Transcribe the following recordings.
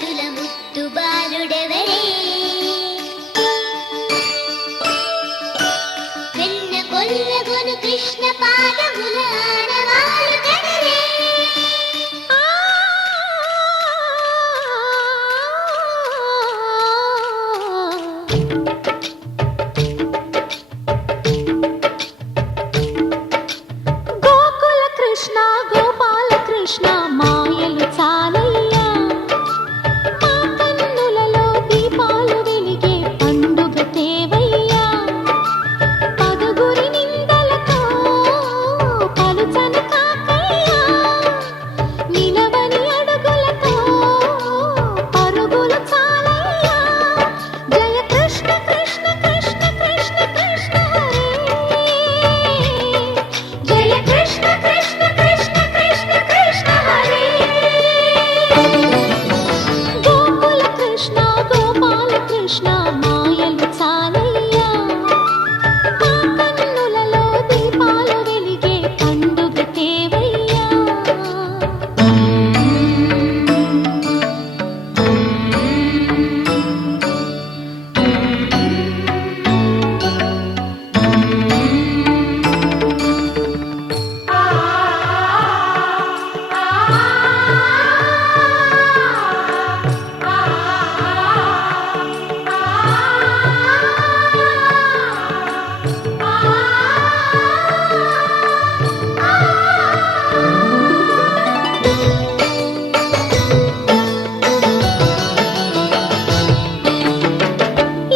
మడుగుల ముద్దు బాలుడెవరే వెన్న కొల్లగొను కృష్ణ పాదముల ఆడవారు కదలే గోకుల కృష్ణ గోపాల కృష్ణ మాయలు చాలయ్యా మా కన్నులలో దీపాలు వెలిగే పండుగ తేవయ్యా పదుగురి నిందలతో పలుచని కాకయ్యా నిలవని అడుగులతో పరుగులు చాలయ్యా జయ కృష్ణ కృష్ణ కృష్ణ కృష్ణ కృష్ణ హరే జయ కృష్ణ కృష్ణ కృష్ణ కృష్ణ కృష్ణ హరే గోకుల కృష్ణ గోపాల కృష్ణ మాయలు చాలయ్యా మా కన్నులలో దీపాలు వెలిగే పండుగ తేవయ్యా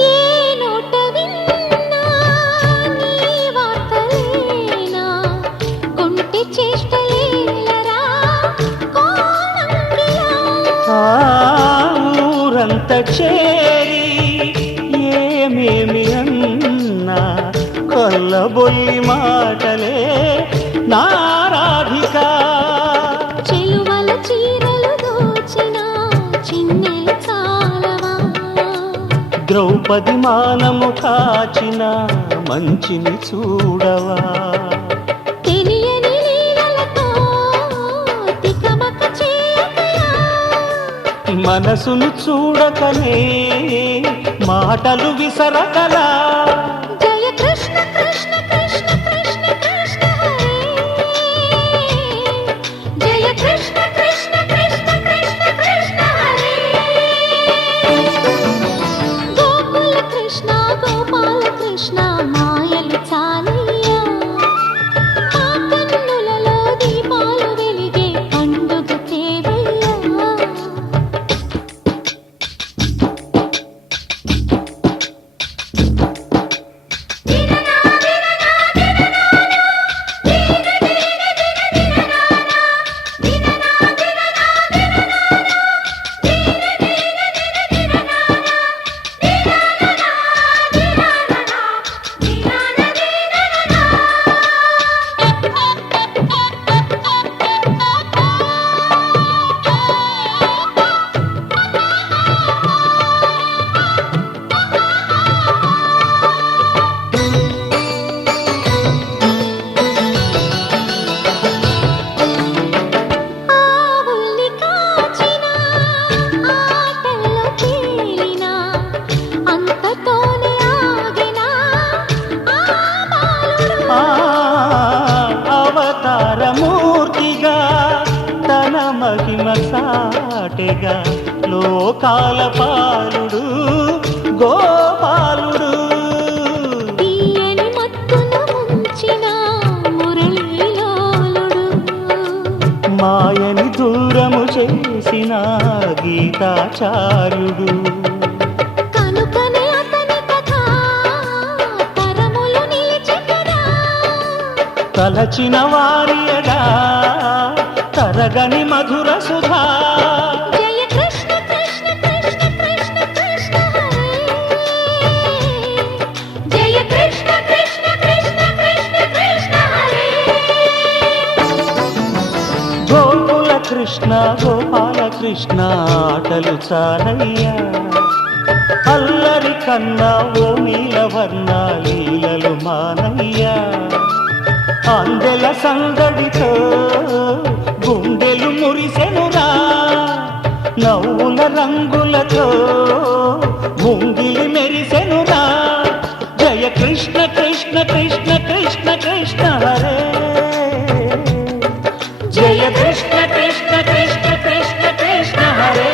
ఏ నోట విన్నా నీ వార్తలేనా కొంటె చేష్టలేలరా కోణంగిలా ఆ ఊరంత చేరి ఏమేమి అన్నా కొల్లబొల్లి మాటలే నారాధిక చెలువల చీరలు దోచిన చిన్నెలు చాలవా ద్రౌపది మానము కాచిన మంచిని చూడవా తెలియని లీలలతో తికమక చేయకయా మనసును చూడకనే మాటలు విసరకలా జయ కృష్ణ కృష్ణ కృష్ణ కృష్ణ కృష్ణ హరే జయ కృష్ణ కృష్ణ కృష్ణ కృష్ణ కృష్ణ హరే గోకుల కృష్ణ గోపాల కృష్ణ మాయలు చాలయ్యా మా కన్నులలో దీపాలు వెలిగే పండుగ తేవయ్యా ఆవుల్ని కాచిన ఆటల్లో తేలిన అంతతోనే ఆగిన ఆ బాలుడు ఆ అవతారమూర్తిగా తన మహిమ సాటెగా లోకాల పాలుడు గోపాలుడు తీయని మత్తున ముంచిన మురళీలోలుడు మాయని దూరము చేసిన గీతాచార్యుడు కనుకనే అతని కథ తరములు నిలిచి కదా తలచిన వారియడా తరగని మధుర సుధా జయ కృష్ణ కృష్ణ కృష్ణ కృష్ణ కృష్ణ హరే జయ కృష్ణ కృష్ణ కృష్ణ కృష్ణ కృష్ణ హరే గోకుల కృష్ణ గోపాల కృష్ణ ఆటలు చాలయ్యా అల్లరి కన్నా ఓ నీలవర్ణ లీలలు మానయ్యా అందెల సందడితో గుండెలు మురిసెనురా నవ్వుల రంగులతో ముంగిలి మెరిసెనురా జయ కృష్ణ కృష్ణ కృష్ణ కృష్ణ కృష్ణ హరే జయ కృష్ణ కృష్ణ కృష్ణ కృష్ణ కృష్ణ హరే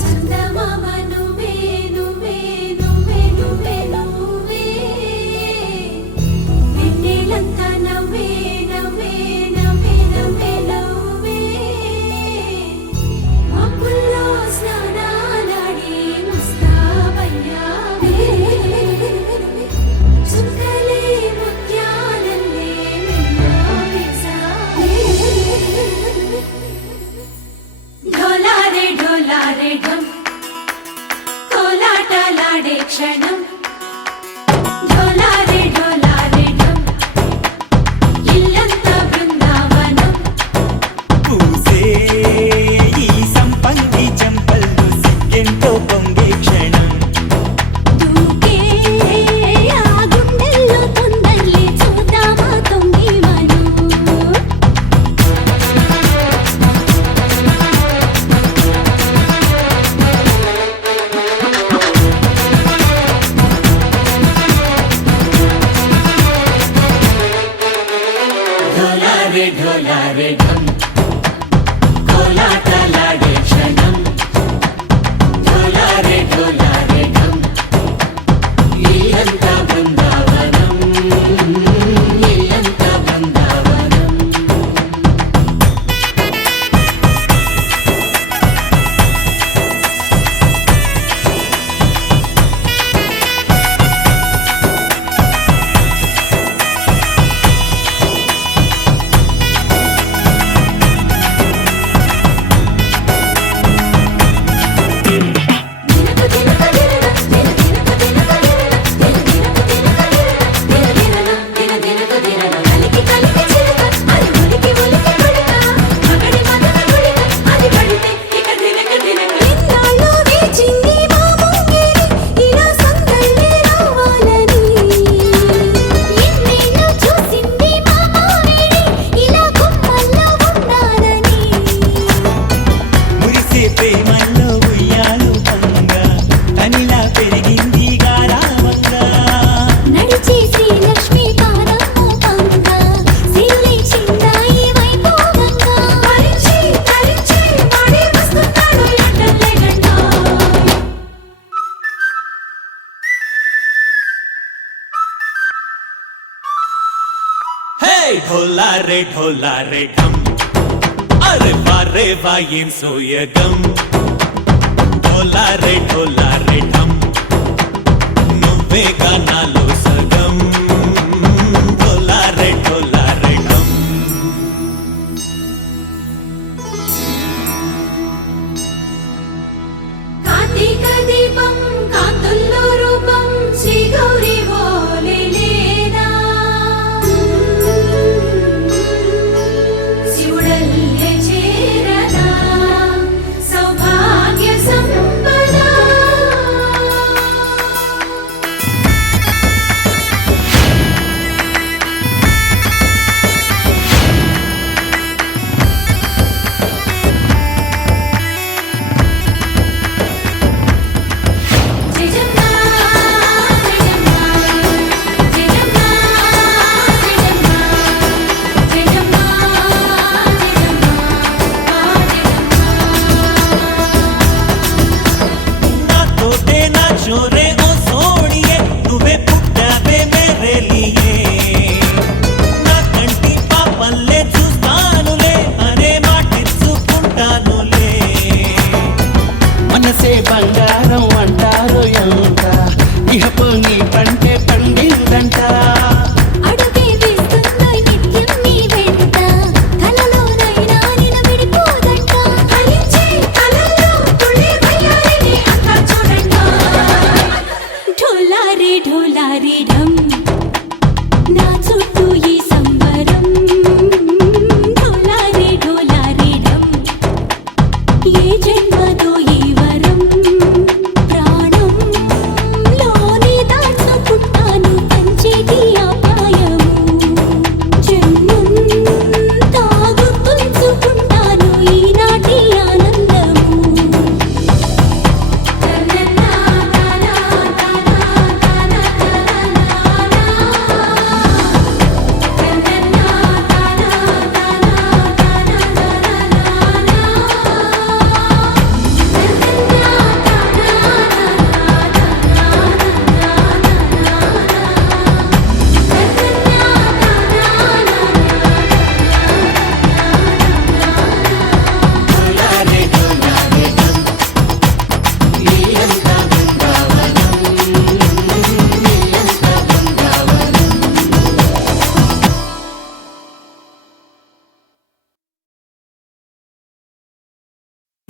చందమామ నువ్వే నువ్వే నువ్వే నువ్వే నువ్వే వెన్నెలంతా నవ్వే నవ్వే నవ్వే నవ్వే నవ్వే మబ్బుల్లో స్నానాలాడి ముస్తాబయ్యావే చుక్కలే ముత్యాలల్లే వెన్నవేశావే ढोलारे ढोलारे ढम कोलाटलाडे क्षणम ढोलारे ढोलारे ढम इल्लंता बृंदावनम పూసే ఈ సంపంగి చెంపల్లో సిగ్గెంతో పొంగే క్షణం దూకే ఆ గుండెల్లో తొందల్లి చూద్దామా తొంగి మను ढोलारे ढोलारे ढम कोलाटलाडे क्षणं ढोलारे ढोलारे ढम ఇల్లంతా బృందావనం ఇల్లంతా బృందావనం మురిసే ప్రేమల్లో ఉయ్యాలు పంగా తనిలా పెరిగింది గారావంగా నడిచే శ్రీ లక్ష్మీ పాదము పంగా సిరులై చిందాయి వైభోగంగా తరించి తరించి వాడి వస్తున్నాడు ఎండలే గంట హే ढोलारे ढोलारे ढम అరే వారే వాయేం సోయగం ढोलारे ढोलारे ढम నువ్వే గానాలో సగం ढोलारे ढोलारे ढम కార్తీక దీపం కాంతుల్లో రూపం శ్రీ గౌరీ ఓలే లేనా శివుడల్లే చేరదా సౌభాగ్య సంపద జయజమ్మా జయజమ్మా జయజమ్మా జయజమ్మా జయజమ్మా నాతోటే నా చోరే ఓ సోణియే నువ్వే పుట్టావే మేరే లియే నా కంటి పాపల్లే చూస్తానులే అనే మాటిచ్చుకుంటానులే మనసే బంగారం అంటారు ఎంత ఇహపు నీ పంటే పండిందంట అడుగే వేస్తుందో నిత్యం నీ వెంట కలలోనైనా నిన్ను విడిపోదంట ఫలించే కలలో తుళ్ళే వయ్యారిని అంతా చూడంట ఢోలారే ఢోలారే ఢమ్ నా చుట్టూ ఈ సంబరం ఢోలారే ఢోలారే ఢమ్ ఏ జన్మదో ఈ వరం ప్రాణంలోని దాచు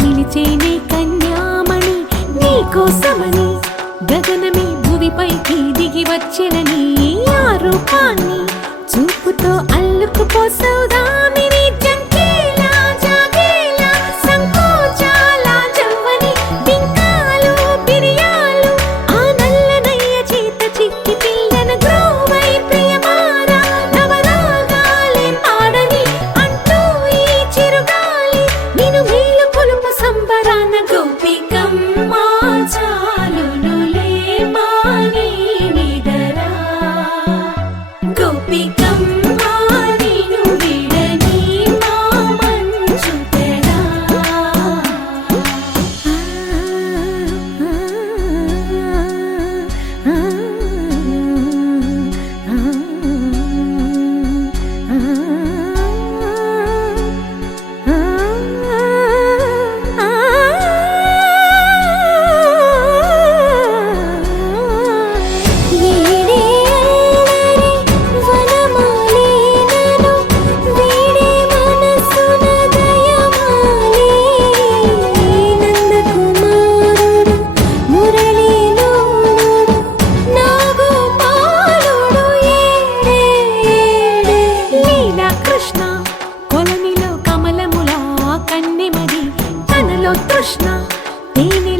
నిలిచేనే కన్యామణి నీకోసమని గగనమే భువిపైకి దిగి వచ్చెనని ఆ రూపాన్ని చూపుతో అల్లుకుపోసౌదామిని జంకేలా జాగేలా సంకోచాల జవ్వని బింకాలు బిరియాలు ఆ నల్లనయ్య చేత చిక్కి పిల్లన గ్రోవై ప్రియమారా నవరాగాలే పాడని అంటూ ఈ చిరుగాలి నిన్ను మేలు కొలుపు సంబరాన గోపికమ్మ చాలునులే మాని నిదరా గోపికమ్మ నిన్ను విడని మా మంచు తెరా కృష్ణ కొలనిలో కమలములా కన్నెమది తనలో తృష్ణ తేనె